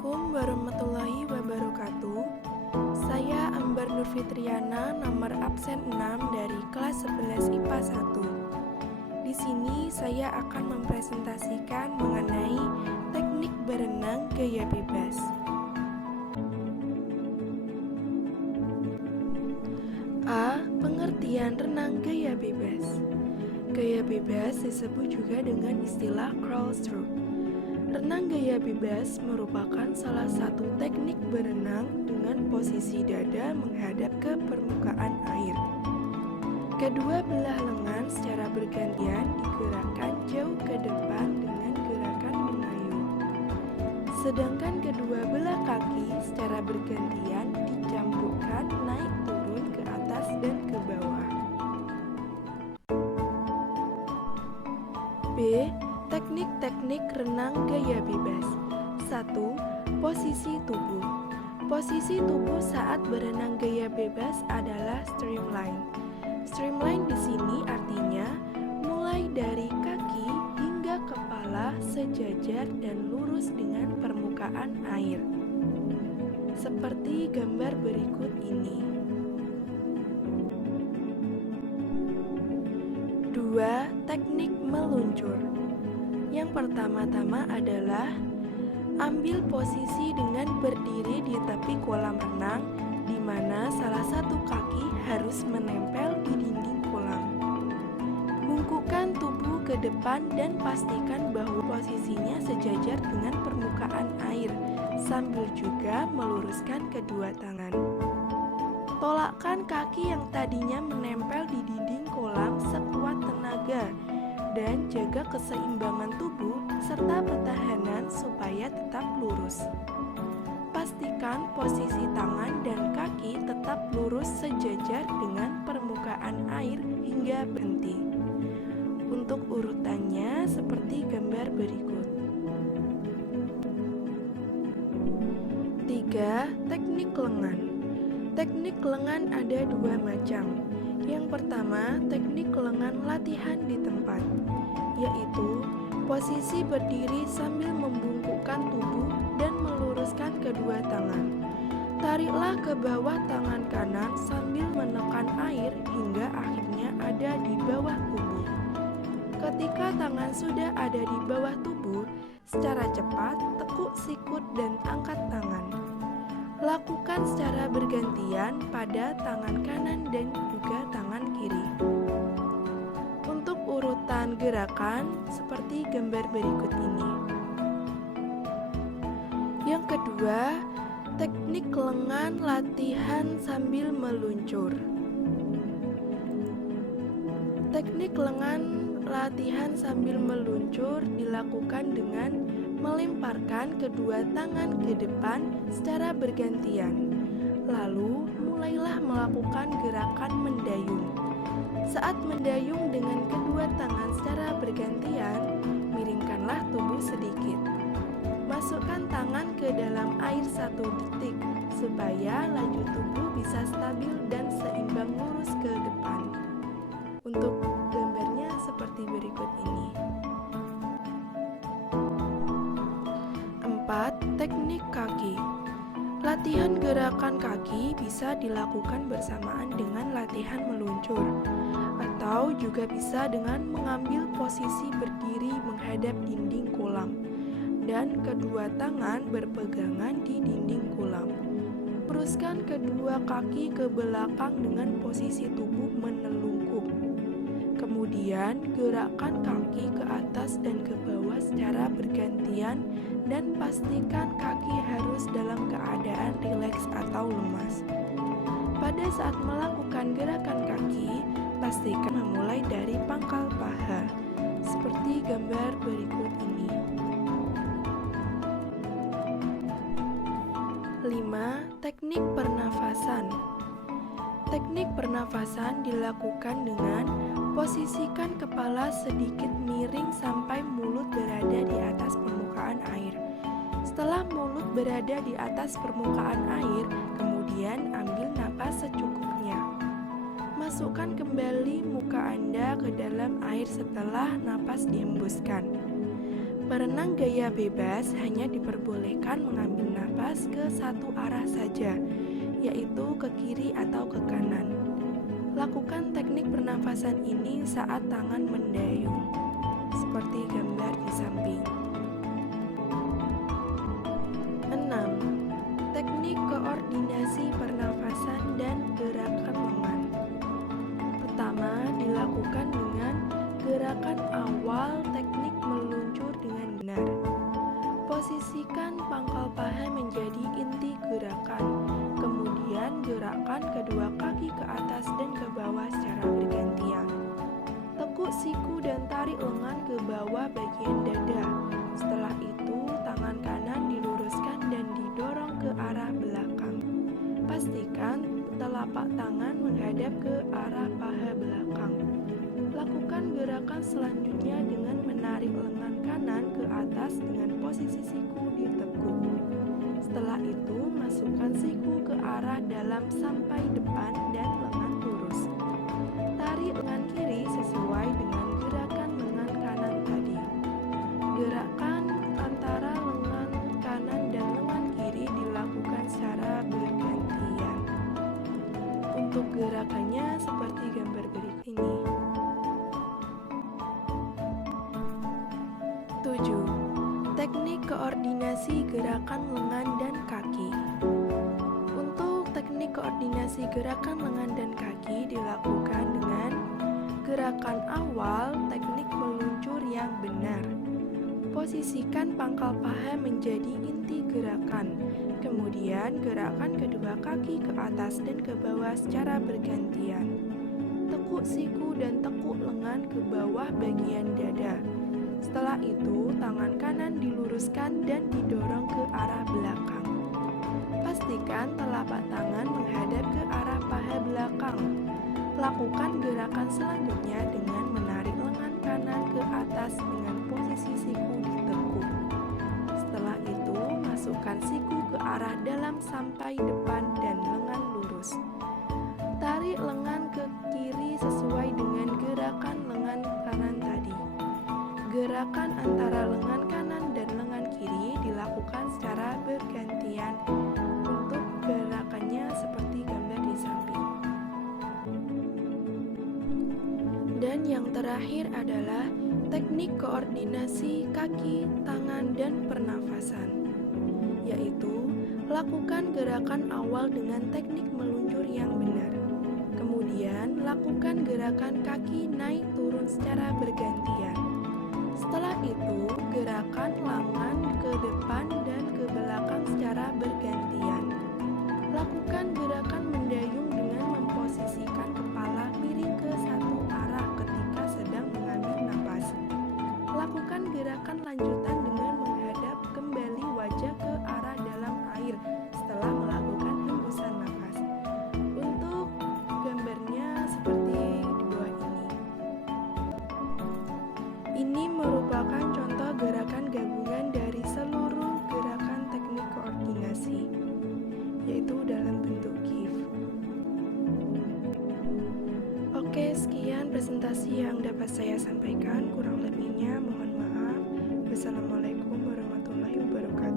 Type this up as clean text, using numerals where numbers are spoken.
Assalamualaikum warahmatullahi wabarakatuh. Saya Ambar Nurfitriana, nomor absen 6 dari kelas 11 IPA 1. Di sini saya akan mempresentasikan mengenai teknik berenang gaya bebas. A. Pengertian renang gaya bebas. Gaya bebas disebut juga dengan istilah crawl stroke. Renang gaya bebas merupakan salah satu teknik berenang dengan posisi dada menghadap ke permukaan air. Kedua belah lengan secara bergantian digerakkan jauh ke depan dengan gerakan mengayuh. Sedangkan kedua belah kaki secara bergantian dicambukkan naik turun ke atas dan ke bawah. B. Teknik-teknik renang gaya bebas. 1. Posisi tubuh. Posisi tubuh saat berenang gaya bebas adalah streamline. Streamline di sini artinya mulai dari kaki hingga kepala sejajar dan lurus dengan permukaan air. Seperti gambar berikut ini. 2. Teknik meluncur. Yang pertama-tama adalah ambil posisi dengan berdiri di tepi kolam renang, di mana salah satu kaki harus menempel di dinding kolam. Bungkukkan tubuh ke depan dan pastikan bahwa posisinya sejajar dengan permukaan air, sambil juga meluruskan kedua tangan. Tolakkan kaki yang tadinya menempel di dinding kolam sekuat tenaga, dan jaga keseimbangan tubuh serta pertahanan supaya tetap lurus. Pastikan posisi tangan dan kaki tetap lurus sejajar dengan permukaan air hingga berhenti. Untuk urutannya seperti gambar berikut. 3. Teknik lengan. Teknik lengan ada dua macam. Yang pertama, teknik lengan latihan di tempat, yaitu posisi berdiri sambil membungkukkan tubuh dan meluruskan kedua tangan. Tariklah ke bawah tangan kanan sambil menekan air hingga akhirnya ada di bawah tubuh. Ketika tangan sudah ada di bawah tubuh, secara cepat tekuk sikut dan angkat tangan. Lakukan secara bergantian pada tangan kanan dan juga tangan kiri. Untuk urutan gerakan seperti gambar berikut ini. Yang kedua, teknik lengan latihan sambil meluncur. Teknik lengan latihan sambil meluncur dilakukan dengan melemparkan kedua tangan ke depan secara bergantian. Lalu, mulailah melakukan gerakan mendayung. Saat mendayung dengan kedua tangan secara bergantian, miringkanlah tubuh sedikit. Masukkan tangan ke dalam air 1 detik supaya laju tubuh bisa stabil dan seimbang lurus ke depan. Untuk gambarnya seperti berikut ini. 4. Teknik kaki. Latihan gerakan kaki bisa dilakukan bersamaan dengan latihan meluncur, atau juga bisa dengan mengambil posisi berdiri menghadap dinding kolam, dan kedua tangan berpegangan di dinding kolam. Luruskan kedua kaki ke belakang dengan posisi tubuh menelungkup. Kemudian gerakkan kaki ke atas dan ke bawah secara bergantian dan pastikan kaki harus dalam keadaan rileks atau lemas. Pada saat melakukan gerakan kaki, pastikan memulai dari pangkal paha, seperti gambar berikut ini. 5. Teknik pernafasan. Teknik pernafasan dilakukan dengan posisikan kepala sedikit miring sampai mulut berada di atas permukaan air. Setelah mulut berada di atas permukaan air, kemudian ambil napas secukupnya. Masukkan kembali muka Anda ke dalam air setelah napas dihembuskan. Perenang gaya bebas hanya diperbolehkan mengambil napas ke satu arah saja, yaitu ke kiri atau ke kanan. Lakukan teknik pernafasan ini saat tangan mendayung, seperti gambar di samping. 6. Teknik koordinasi pernafasan dan gerakan lengan. Pertama, dilakukan dengan gerakan awal teknik meluncur dengan benar. Posisikan pangkal paha menjadi inti gerakan. Kemudian gerakkan kedua kaki ke atas dan ke bawah secara bergantian. Tekuk siku dan tarik lengan ke bawah bagian dada. Setelah itu, tangan kanan diluruskan dan didorong ke arah belakang. Pastikan telapak tangan menghadap ke arah paha belakang. Lakukan gerakan selanjutnya dengan menarik lengan kanan ke atas dengan posisi siku ditekuk. Setelah itu, masukkan siku ke arah dalam sampai depan dan lengan lurus. Tarik lengan kiri sesuai dengan gerakan lengan kanan tadi. Gerakan antara lengan kanan dan lengan kiri dilakukan secara bergantian. Untuk gerakannya seperti gambar berikut ini. 7. Teknik koordinasi gerakan lengan dan kaki. Untuk teknik koordinasi gerakan lengan dan kaki dilakukan dengan gerakan awal teknik meluncur yang benar. Posisikan pangkal paha menjadi inti gerakan. Kemudian gerakkan kedua kaki ke atas dan ke bawah secara bergantian. Tekuk siku dan tekuk lengan ke bawah bagian dada. Setelah itu, tangan kanan diluruskan dan didorong ke arah belakang. Pastikan telapak tangan menghadap ke arah paha belakang. Lakukan gerakan selanjutnya dengan menarik lengan kanan ke atas dengan posisi siku ditekuk. Setelah itu, masukkan siku ke arah dalam sampai depan dan lengan lurus. Tarik lengan ke kiri sesuai dengan gerakan lengan kanan tadi. Gerakan antara lengan kanan dan lengan kiri dilakukan secara bergantian. Untuk gerakannya seperti gambar di samping. Dan yang terakhir adalah teknik koordinasi kaki, tangan, dan pernafasan, yaitu lakukan gerakan awal dengan teknik meluncur yang benar. Kemudian lakukan gerakan kaki naik turun secara bergantian. Setelah itu, gerakan lengan ke depan dan ke belakang secara bergantian. Lakukan gerakan mendayung dengan memposisikan kepala miring ke satu arah ketika sedang mengambil napas. Lakukan gerakan lanjutan dengan menghadap kembali wajah ke arah dalam air setelah melakukan hembusan napas. Untuk gambarnya seperti di bawah ini. Ini merupakan contoh gerakan gabungan dari seluruh gerakan teknik koordinasi, yaitu dalam bentuk GIF. Oke, sekian presentasi yang dapat saya sampaikan. Kurang lebihnya mohon maaf. Wassalamualaikum warahmatullahi wabarakatuh.